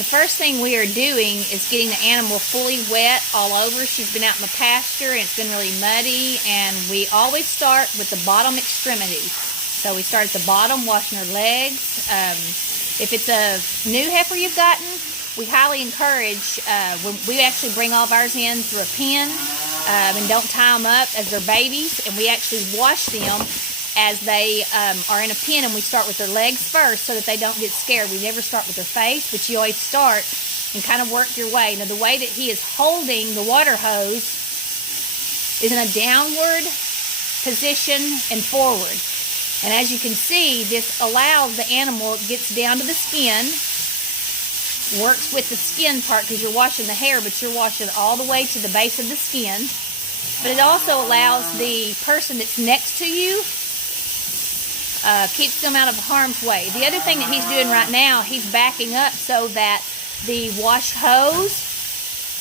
The first thing we are doing is getting the animal fully wet all over. She's been out in the pasture and it's been really muddy, and we always start with the bottom extremity. So we start at the bottom, washing her legs. If it's a new heifer you've gotten, we highly encourage, when we actually bring all of ours in through a pen, and don't tie them up as they're babies, and we actually wash them as they are in a pen, and we start with their legs first so that they don't get scared. We never start with their face, but you always start and kind of work your way. Now, the way that he is holding the water hose is in a downward position and forward. And as you can see, this allows the animal, it gets down to the skin, works with the skin part because you're washing the hair, but you're washing all the way to the base of the skin. But it also allows the person that's next to you, keeps them out of harm's way. The other thing that he's doing right now, he's backing up so that the wash hose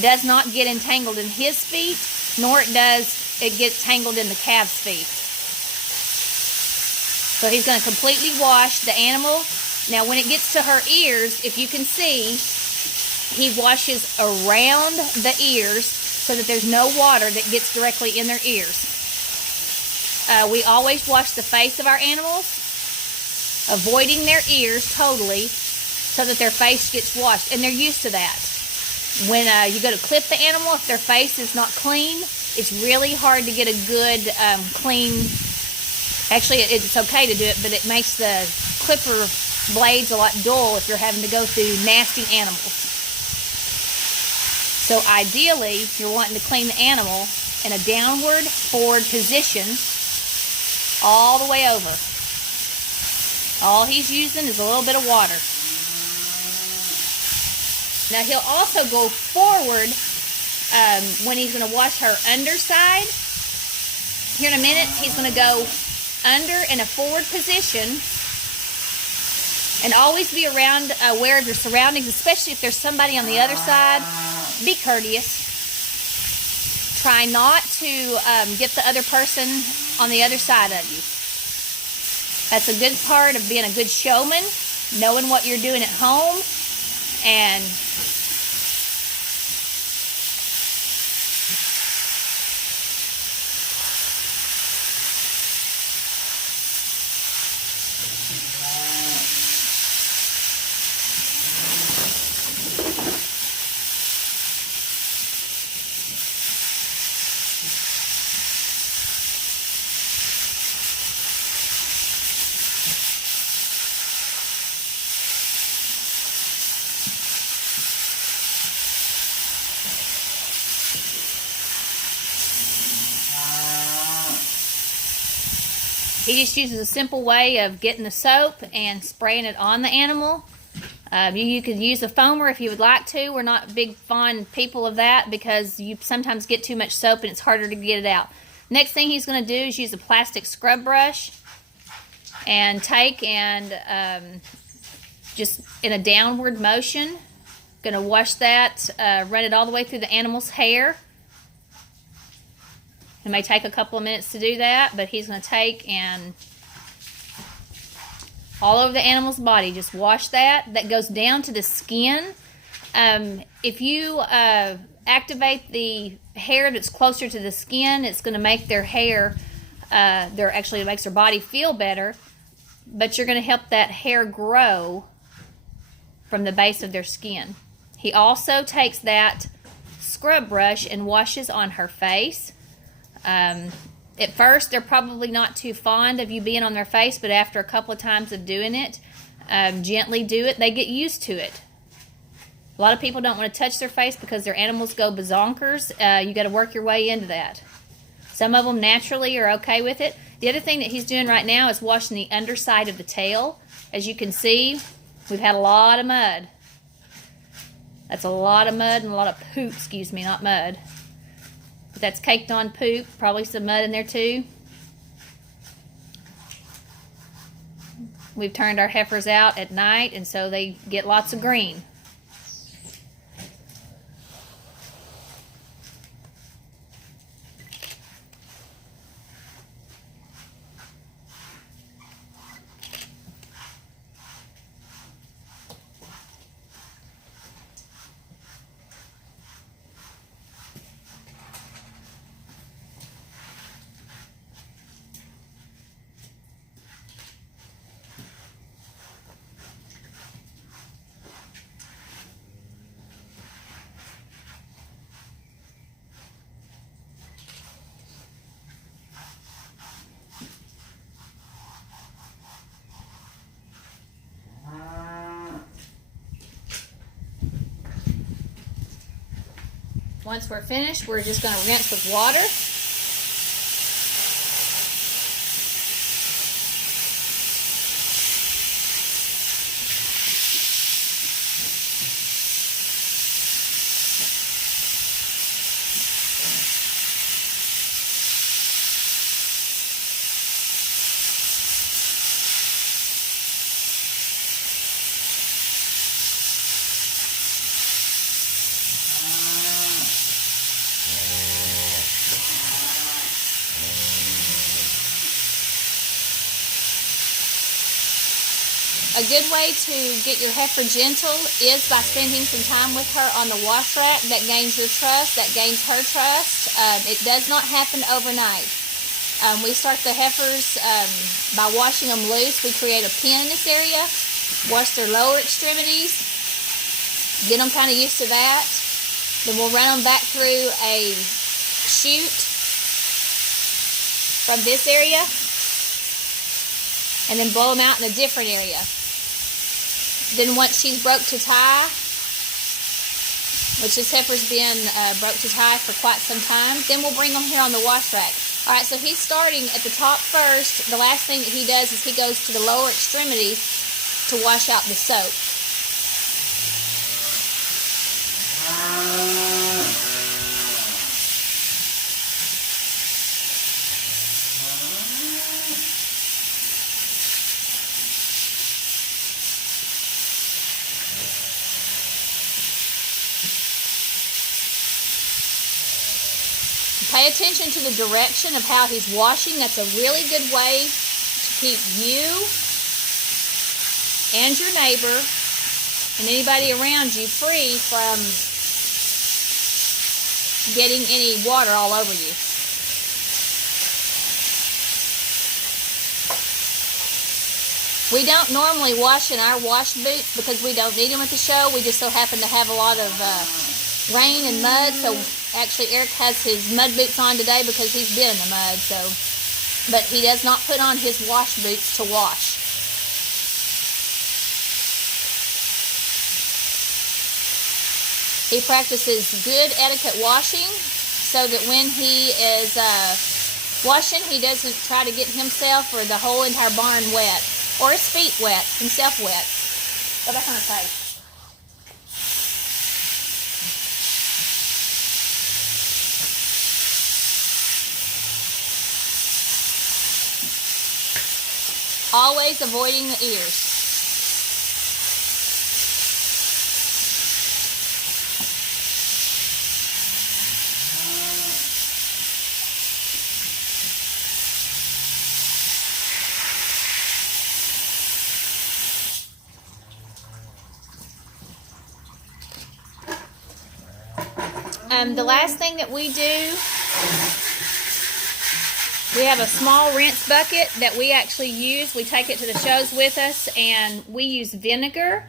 does not get entangled in his feet, nor does it get tangled in the calf's feet. So he's going to completely wash the animal. Now, when it gets to her ears, if you can see, he washes around the ears so that there's no water that gets directly in their ears. We always wash the face of our animals, avoiding their ears totally, so that their face gets washed, and they're used to that. When you go to clip the animal, if their face is not clean, it's really hard to get a good, clean. Actually, it's okay to do it, but it makes the clipper blades a lot dull if you're having to go through nasty animals. So ideally, you're wanting to clean the animal in a downward forward position all the way over. All he's using is a little bit of water. Now he'll also go forward when he's going to wash her underside. Here in a minute, he's going to go under in a forward position. And always be around, aware of your surroundings, especially if there's somebody on the other side. Be courteous. Try not to get the other person on the other side of you. That's a good part of being a good showman, knowing what you're doing at home, and he just uses a simple way of getting the soap and spraying it on the animal. You could use a foamer if you would like to. We're not big fond people of that because you sometimes get too much soap and it's harder to get it out. Next thing he's going to do is use a plastic scrub brush and take and just in a downward motion, going to wash that, run it all the way through the animal's hair. It may take a couple of minutes to do that, but he's going to take and all over the animal's body, just wash that. That goes down to the skin. If you activate the hair that's closer to the skin, it's going to make their hair, it makes their body feel better, but you're going to help that hair grow from the base of their skin. He also takes that scrub brush and washes on her face. At first, they're probably not too fond of you being on their face, but after a couple of times of doing it, gently do it, they get used to it. A lot of people don't want to touch their face because their animals go bazonkers. You got to work your way into that. Some of them naturally are okay with it. The other thing that he's doing right now is washing the underside of the tail. As you can see, we've had a lot of mud. That's a lot of mud and a lot of poop, excuse me, not mud. But that's caked on poop, probably some mud in there too. We've turned our heifers out at night, and so they get lots of green. Once we're finished, we're just going to rinse with water. A good way to get your heifer gentle is by spending some time with her on the wash rack. That gains your trust, that gains her trust. It does not happen overnight. We start the heifers by washing them loose. We create a pen in this area, wash their lower extremities, get them kind of used to that. Then we'll run them back through a chute from this area, and then blow them out in a different area. Then once she's broke to tie, which this heifer's been broke to tie for quite some time, then we'll bring them here on the wash rack. All right, so he's starting at the top first. The last thing that he does is he goes to the lower extremities to wash out the soap. Pay attention to the direction of how he's washing. That's a really good way to keep you and your neighbor and anybody around you free from getting any water all over you. We don't normally wash in our wash boots because we don't need them at the show. We just so happen to have a lot of rain and mud, so actually Eric has his mud boots on today because he's been in the mud, but he does not put on his wash boots to wash. He practices good etiquette washing so that when he is washing, he doesn't try to get himself or the whole entire barn wet, or his feet wet, himself wet. Go back on his face. Always avoiding the ears. The last thing that we do, we have a small rinse bucket that we actually use. We take it to the shows with us, and we use vinegar.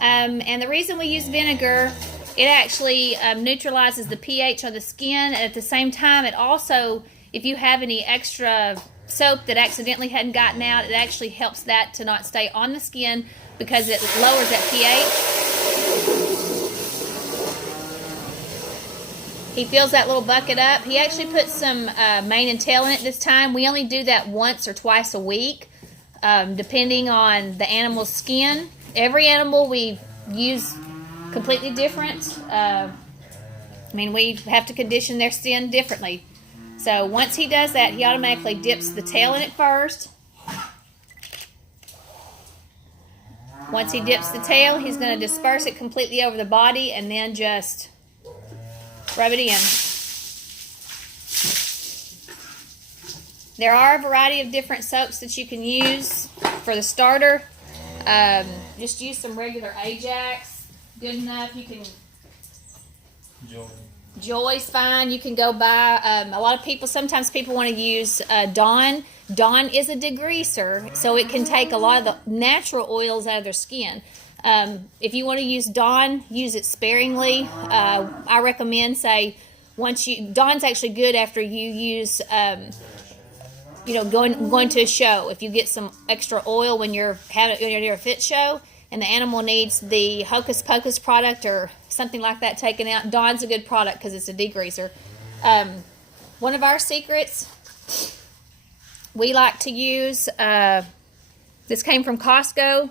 And the reason we use vinegar, it actually neutralizes the pH on the skin. And at the same time, it also, if you have any extra soap that accidentally hadn't gotten out, it actually helps that to not stay on the skin because it lowers that pH. He fills that little bucket up. He actually puts some mane and tail in it this time. We only do that once or twice a week, depending on the animal's skin. Every animal we use completely different. We have to condition their skin differently. So once he does that, he automatically dips the tail in it first. Once he dips the tail, he's going to disperse it completely over the body and then just rub it in. There are a variety of different soaps that you can use. For the starter, just use some regular Ajax. Good enough. You can Joy's fine. You can go buy a lot of people. Sometimes people want to use Dawn. Dawn is a degreaser, so it can take a lot of the natural oils out of their skin. If you want to use Dawn, use it sparingly. I recommend, Dawn's actually good after you use, going to a show. If you get some extra oil when you're at a fit show, and the animal needs the Hocus Pocus product or something like that taken out, Dawn's a good product because it's a degreaser. One of our secrets we like to use, this came from Costco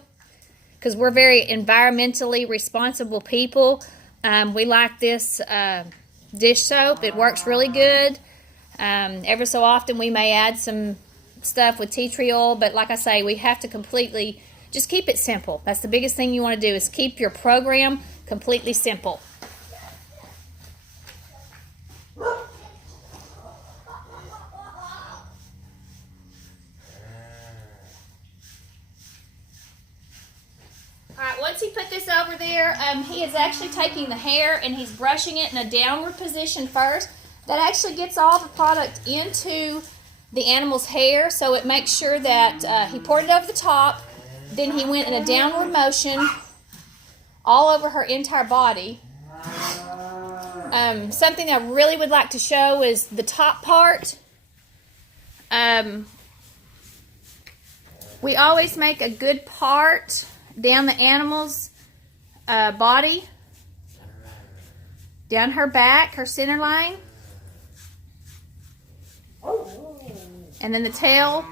because we're very environmentally responsible people. We like this dish soap. It works really good. Ever so often we may add some stuff with tea tree oil, but like I say, we have to completely just keep it simple. That's the biggest thing you want to do, is keep your program completely simple. Alright, once he put this over there, he is actually taking the hair and he's brushing it in a downward position first. That actually gets all the product into the animal's hair, so it makes sure that he poured it over the top, then he went in a downward motion all over her entire body. Something I really would like to show is the top part. We always make a good part down the animal's body, down her back, her center line, and then the tail.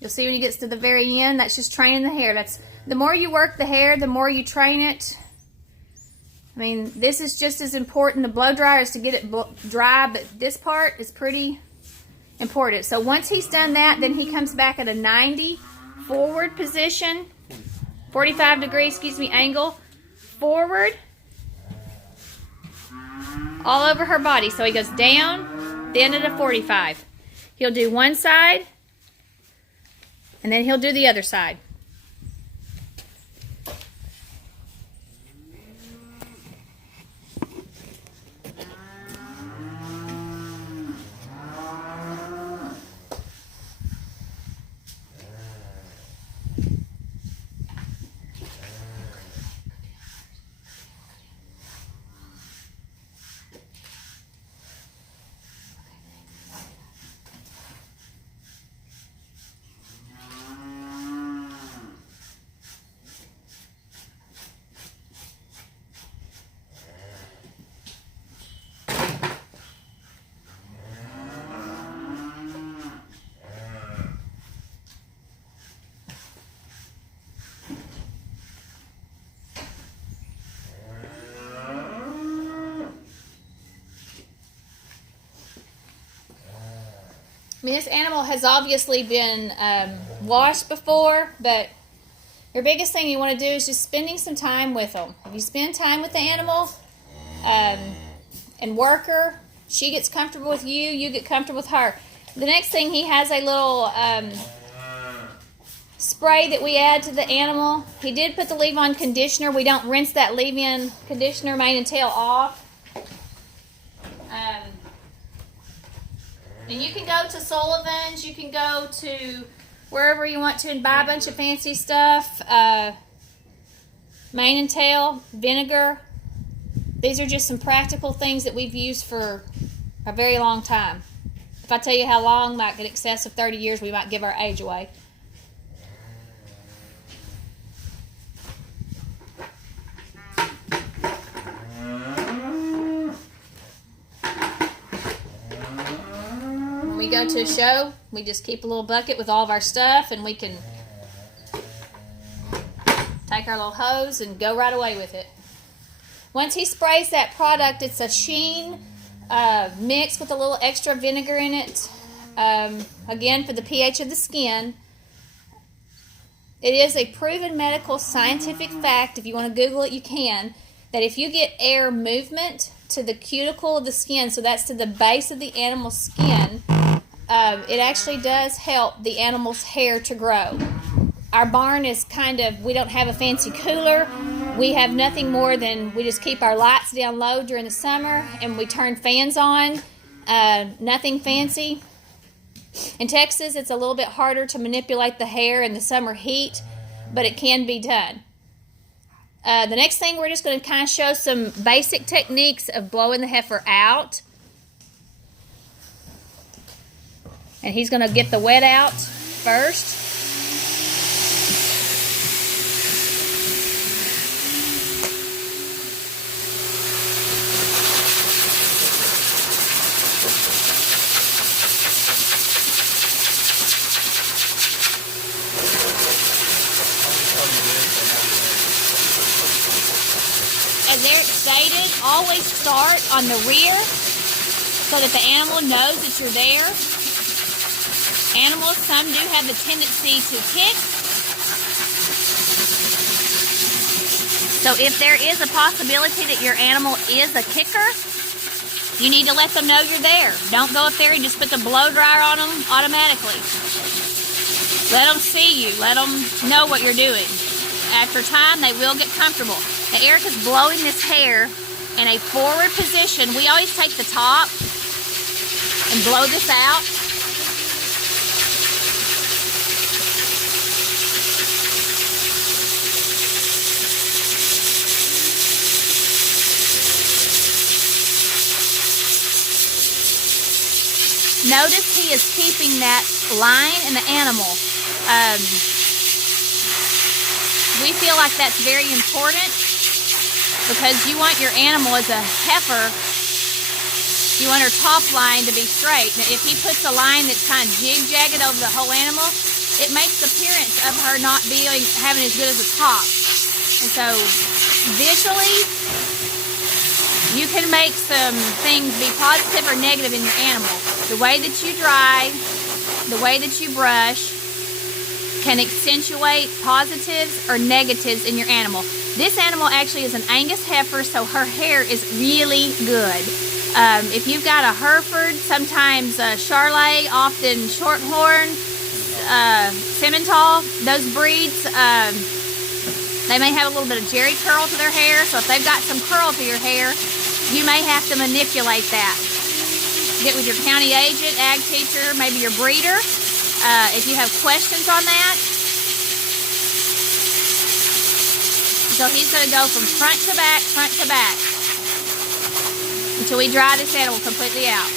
You'll see when he gets to the very end, that's just training the hair. That's the more you work the hair, the more you train it. I mean, this is just as important. The blow dryer is to get it dry, but this part is pretty important. So once he's done that, then he comes back at a 90 forward position, 45 degree, angle forward, all over her body. So he goes down, then at a 45. He'll do one side, and then he'll do the other side. I mean, this animal has obviously been washed before, but your biggest thing you want to do is just spending some time with them. If you spend time with the animal and work her, she gets comfortable with you, you get comfortable with her. The next thing, he has a little spray that we add to the animal. He did put the leave-on conditioner. We don't rinse that leave-in conditioner, mane and tail off. And you can go to Sullivan's, you can go to wherever you want to and buy a bunch of fancy stuff. Mane and tail, vinegar. These are just some practical things that we've used for a very long time. If I tell you how long, like in excess of 30 years, we might give our age away. We go to a show, we just keep a little bucket with all of our stuff, and we can take our little hose and go right away with it. Once he sprays that product, it's a sheen mix with a little extra vinegar in it, again for the pH of the skin. It is a proven medical scientific fact, if you want to Google it you can, that if you get air movement to the cuticle of the skin, so that's to the base of the animal's skin, it actually does help the animal's hair to grow. Our barn is we don't have a fancy cooler. We have nothing more than, we just keep our lights down low during the summer and we turn fans on. Nothing fancy. In Texas, it's a little bit harder to manipulate the hair in the summer heat, but it can be done. The next thing, we're just going to kind of show some basic techniques of blowing the heifer out. And he's going to get the wet out first. as Eric stated, always start on the rear so that the animal knows that you're there. Animals, some do have the tendency to kick. So if there is a possibility that your animal is a kicker, you need to let them know you're there. Don't go up there and just put the blow dryer on them automatically. Let them see you. Let them know what you're doing. After time, they will get comfortable. Now, Eric is blowing this hair in a forward position. We always take the top and blow this out. Notice he is keeping that line in the animal. We feel like that's very important because you want your animal as a heifer, you want her top line to be straight. Now, if he puts a line that's kind of jig-jagged over the whole animal, it makes the appearance of her not having as good as a top. And so, visually, you can make some things be positive or negative in your animal. The way that you dry, the way that you brush can accentuate positives or negatives in your animal. This animal actually is an Angus heifer, so her hair is really good. If you've got a Hereford, sometimes Charolais, often Shorthorn, Simmental, those breeds, they may have a little bit of jerry curl to their hair, so if they've got some curl to your hair, you may have to manipulate that. Get with your county agent, ag teacher, maybe your breeder, if you have questions on that. So he's going to go from front to back, until we dry this animal completely out.